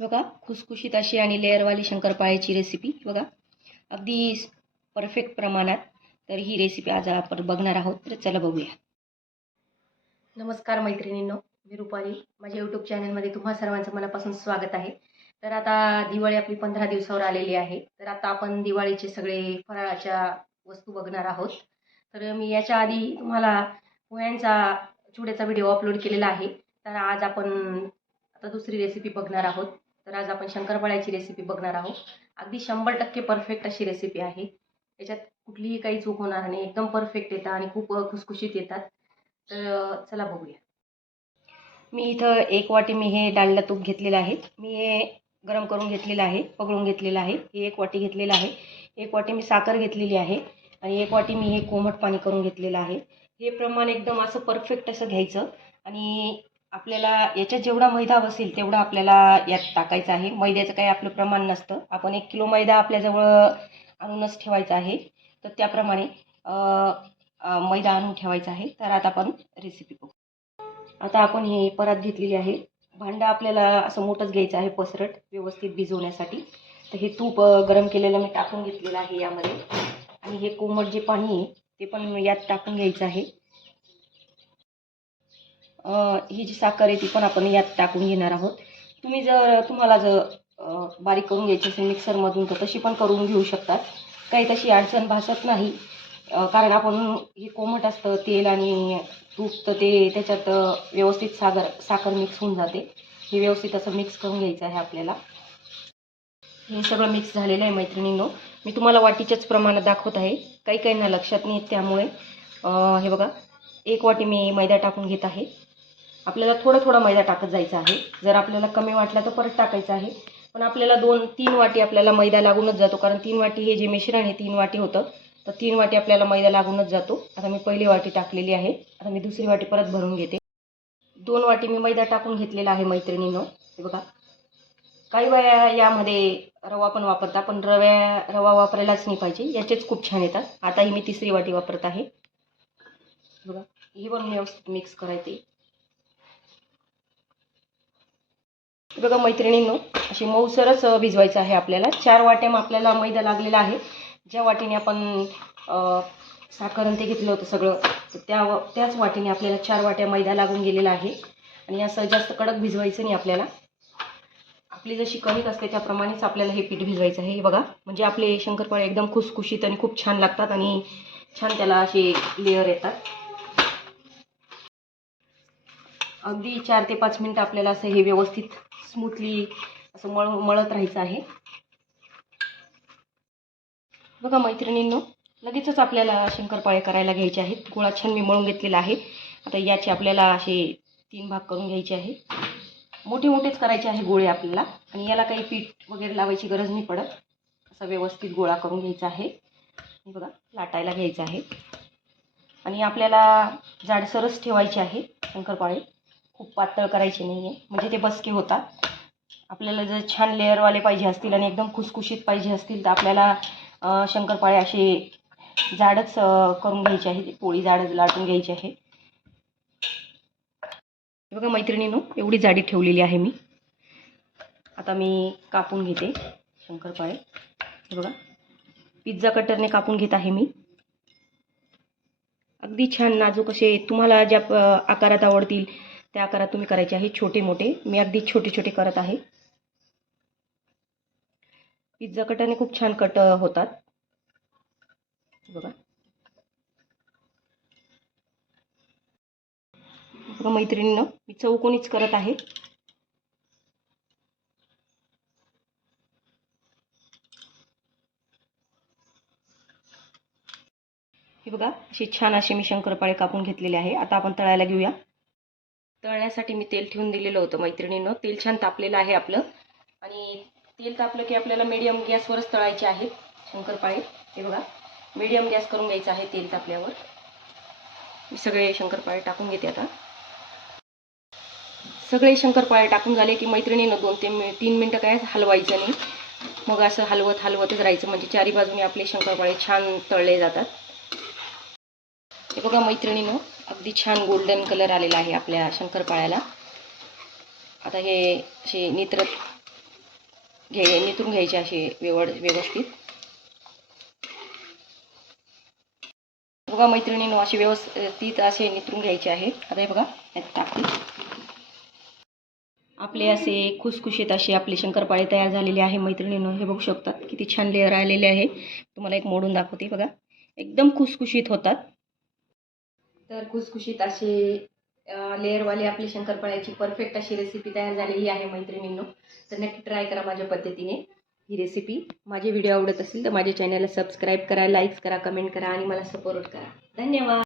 बघा खुसखुशीत अशी आणि लेअरवाली शंकरपाळ्याची रेसिपी बघा. अगदी परफेक्ट प्रमाणात. तर ही रेसिपी आज आपण बघणार आहोत. तर चला बघूया. नमस्कार मैत्रिणींनो मी रुपाली. माझ्या यूट्यूब चॅनलमध्ये तुम्हा सर्वांचं मनापासून स्वागत आहे. तर आता दिवाळी आपली पंधरा दिवसावर आलेली आहे. तर आता आपण दिवाळीचे सगळे फराळाच्या वस्तू बघणार आहोत. तर मी याच्या आधी तुम्हाला पोह्यांचा चुड्याचा व्हिडिओ अपलोड केलेला आहे. तर आज आपण आता दुसरी रेसिपी बघणार आहोत. तर आज आपण शंकरपाळ्याची रेसिपी बघणार आहोत. अगदी शंभर टक्के परफेक्ट अशी रेसिपी आहे. त्याच्यात कुठलीही काही चूक होणार नाही. एकदम परफेक्ट येतात आणि खूप खुसखुशीत येतात. तर चला बघूया. मी इथं एक वाटी मी हे डाळला तूप घेतलेलं आहे. मी हे गरम करून घेतलेलं आहे पगळून घेतलेलं आहे. हे एक वाटी घेतलेलं आहे. एक वाटी मी साखर घेतलेली आहे आणि एक वाटी मी हे कोमट पाणी करून घेतलेलं आहे. हे प्रमाण एकदम असं परफेक्ट असं घ्यायचं आणि आपल्याला याच्यात जेवढा मैदा बसेल तेवढा आपल्याला यात टाकायचा आहे. मैद्याचं काही आपलं प्रमाण नसतं. आपण एक किलो मैदा आपल्याजवळ आणूनच ठेवायचा आहे. तर त्याप्रमाणे मैदा आणून ठेवायचा आहे. तर आता आपण रेसिपी बघू. आता आपण हे परत घेतलेली आहे. भांडं आपल्याला असं मोठंच घ्यायचं आहे पसरट व्यवस्थित भिजवण्यासाठी. तर हे तूप गरम केलेलं मी टाकून घेतलेलं आहे यामध्ये. आणि हे कोमट जे पाणी आहे ते पण यात टाकून घ्यायचं आहे. ही जी साखर आहे ती पण आपण यात टाकून घेणार आहोत. तुम्ही जर तुम्हाला जर बारीक करून घ्यायची असेल मिक्सरमधून तर तशी पण करून घेऊ शकतात. काही तशी अडचण भासत नाही. कारण आपण हे कोमट असतं तेल आणि तूप तर ते त्याच्यात व्यवस्थित सागर साखर मिक्स होऊन जाते. हे व्यवस्थित असं मिक्स करून घ्यायचं आहे आपल्याला. हे सगळं मिक्स झालेलं आहे मैत्रिणींनो. मी तुम्हाला वाटीच्याच प्रमाणात दाखवत आहे. काही काहींना लक्षात नाही त्यामुळे. हे बघा. एक वाटी मी मैदा टाकून घेत आहे. आपल्याला थोडा थोडा मैदा टाकत जायचा आहे. जर आपल्याला कमी वाटला तर परत टाकायचं आहे. पण आपल्याला दोन तीन वाटी आपल्याला मैदा लागूनच जातो. कारण तीन वाटी हे जे मिश्रण आहे तीन वाटी होतं. तर तीन वाटी आपल्याला मैदा लागूनच जातो. आता मी पहिली वाटी टाकलेली आहे. आता मी दुसरी वाटी परत भरून घेते. दोन वाटी मी मैदा टाकून घेतलेला आहे मैत्रिणीनं. हे बघा. काही वेळा यामध्ये रवा पण वापरता पण रव्या रवा वापरायलाच नाही पाहिजे. याचेच खूप छान येतात. आताही मी तिसरी वाटी वापरत आहे. बघा. ही पण व्यवस्थित मिक्स करायची. बघा मैत्रिणींनो अशी मऊसरच भिजवायचं आहे आपल्याला. चार वाट्या आपल्याला मैदा लागलेला आहे. ज्या वाटीने आपण साखर ते घेतलं होतं सगळं त्या त्याच वाटीने आपल्याला चार वाट्या मैदा लागून गेलेला आहे. आणि असं जास्त कडक भिजवायचं नाही आपल्याला. आपली जशी कणिक असते त्याप्रमाणेच आपल्याला हे पीठ भिजवायचं आहे. हे बघा म्हणजे आपले शंकरपाळे एकदम खुसखुशीत आणि खूप छान लागतात आणि छान त्याला असे लेअर येतात. अगदी चार ते पाच मिनटं आपल्याला असं हे व्यवस्थित स्मूथली असं मळ मळत राहायचं आहे. बघा मैत्रिणींनो लगेचच आपल्याला शंकरपाळे करायला घ्यायचे आहेत. गोळा छान मी मळून घेतलेला आहे. आता याचे आपल्याला असे तीन भाग करून घ्यायचे आहे. मोठे मोठेच करायचे आहे गोळे आपल्याला. आणि याला काही पीठ वगैरे लावायची गरज नाही पडत. असा व्यवस्थित गोळा करून घ्यायचा आहे. बघा लाटायला घ्यायचं आहे. आणि आपल्याला जाडसरच ठेवायचे आहे शंकरपाळे. खूप पातळ करायचे नाही आहे म्हणजे ते बसके होतात. आपल्याला जर छान लेअरवाले पाहिजे असतील आणि एकदम खुसखुशीत पाहिजे असतील तर आपल्याला शंकरपाळे असे जाडच करून घ्यायचे आहे पोळी जाडच लाटून घ्यायची आहे. बघा मैत्रिणीनो एवढी जाडी ठेवलेली आहे मी. आता मी कापून घेते शंकरपाळे. हे बघा. पिझ्झा कटरने कापून घेत आहे मी. अगदी छान नाजूक असे तुम्हाला ज्या आकारात आवडतील त्या आकारात तुम्ही करायचे आहे छोटे मोठे मी अगदी छोटे छोटे करत आहे. पिझ्झा कटाने खूप छान कट होतात. बघा. बघा मैत्रिणीनं मी चौकोनीच करत आहे? हे बघा असे छान असे मी शंकरपाळे कापून घेतलेले आहे. आता आपण तळायला घेऊया. तळण्यासाठी मी तेल ठेवून दिलेलं होतं मैत्रिणीनं. तेल छान तापलेलं आहे आपलं. आणि तेल तापलं की आपल्याला मीडियम गॅसवरच तळायचे आहेत शंकरपाळे. हे बघा मीडियम गॅस करून घ्यायचं आहे तेल तापल्यावर. मी सगळे शंकरपाळे टाकून घेते आता. सगळे शंकरपाळे टाकून झाले की मैत्रिणीनं दोन ते तीन मिनटं काय हलवायचं नाही. मग असं हलवत हलवतच राहायचं. म्हणजे चारी बाजूने आपले शंकरपाळे छान तळले जातात. हे बघा मैत्रिणीनं अगदी छान गोल्डन कलर आलेला आहे आपल्या शंकरपाळ्याला. आता हे असे नित्रत घे नितरून घ्यायचे असे व्यवड व्यवस्थित. बघा मैत्रिणीनं असे व्यवस्थित असे नितरून घ्यायचे आहे. आता हे बघा यात टाकते. आपले असे खुसखुशीत असे आपले शंकरपाळे तयार झालेले आहे मैत्रिणीनं हे बघू शकतात. किती छान लेअर आलेले आहे. तुम्हाला एक मोडून दाखवते बघा. एकदम खुसखुशीत होतात. तर खुसखुशीत असे लेअरवाले आपली शंकरपाळ्याची परफेक्ट अशी रेसिपी तयार झालेली आहे मैत्रिणींनो. तर नक्की ट्राय करा माझ्या पद्धतीने ही रेसिपी माझे व्हिडिओ आवडत असेल तर माझ्या चॅनलला सबस्क्राईब करा लाईक्स करा कमेंट करा आणि मला सपोर्ट करा. धन्यवाद!